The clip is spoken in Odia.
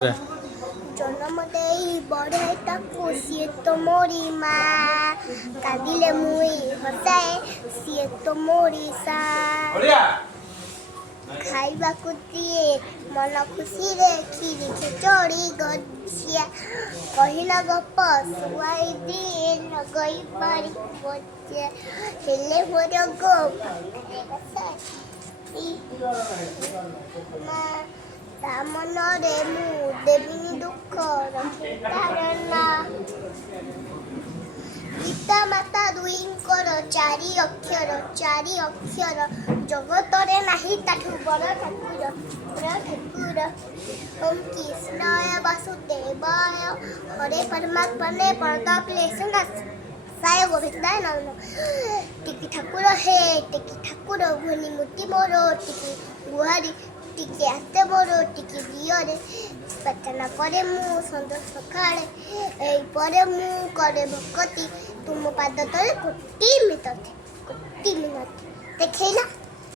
ଜନ୍ମ ଦେଇ ବଢ଼ାଏ ତାକୁ ସିଏ ତ ମୋରି ମା କାନ୍ଦିଲେ ମୁଇଁ ହସାଏ ସିଏ ତ ମୋରି ସା ଖାଇବାକୁ ଦିଏ ମନ ଖୁସିରେ କ୍ଷୀରି ଖେଚଡ଼ି ଗଛିଆ କହିଲା ଗପ ଶୁଆଇ ଦିଏ ଲଗେଇ ପାରି ବଜା ହେଲେ ମୋର ଗୋ ତା ମନରେ ମୁଁ ଦେବିନି ଦୁଃଖ ରଖିପାରେନା ପିତା ମାତା ଦୁଇଙ୍କର ଚାରି ଅକ୍ଷର ଜଗତରେ ନାହିଁ ତାଠୁ ବଡ଼ ଠାକୁର ଓମ୍ କୃଷ୍ଣାୟ ବାସୁଦେବାୟ ହରେ ପରମାତ୍ମନେ ସାୟ ଗୋବିନ୍ଦାୟ ନମଃ ଟିକି ଠାକୁର ହେ ଟିକି ଠାକୁର ଭୁନି ମୂର୍ତ୍ତି ମୋର ଟିକି ଗୁହାରି ଟିକେ ଆସ୍ତେ ମୋର ଟିକେ ଦିଅରେ ପ୍ରାର୍ଥନା କରେ ମୁଁ ସନ୍ଧ୍ୟା ସକାଳେ ଏହିପରେ ମୁଁ କରେ ଭକ୍ତି ତୁମ ପାଦ ତଳେ କୋଟି ମିନତି ଦେଖେଇଲା।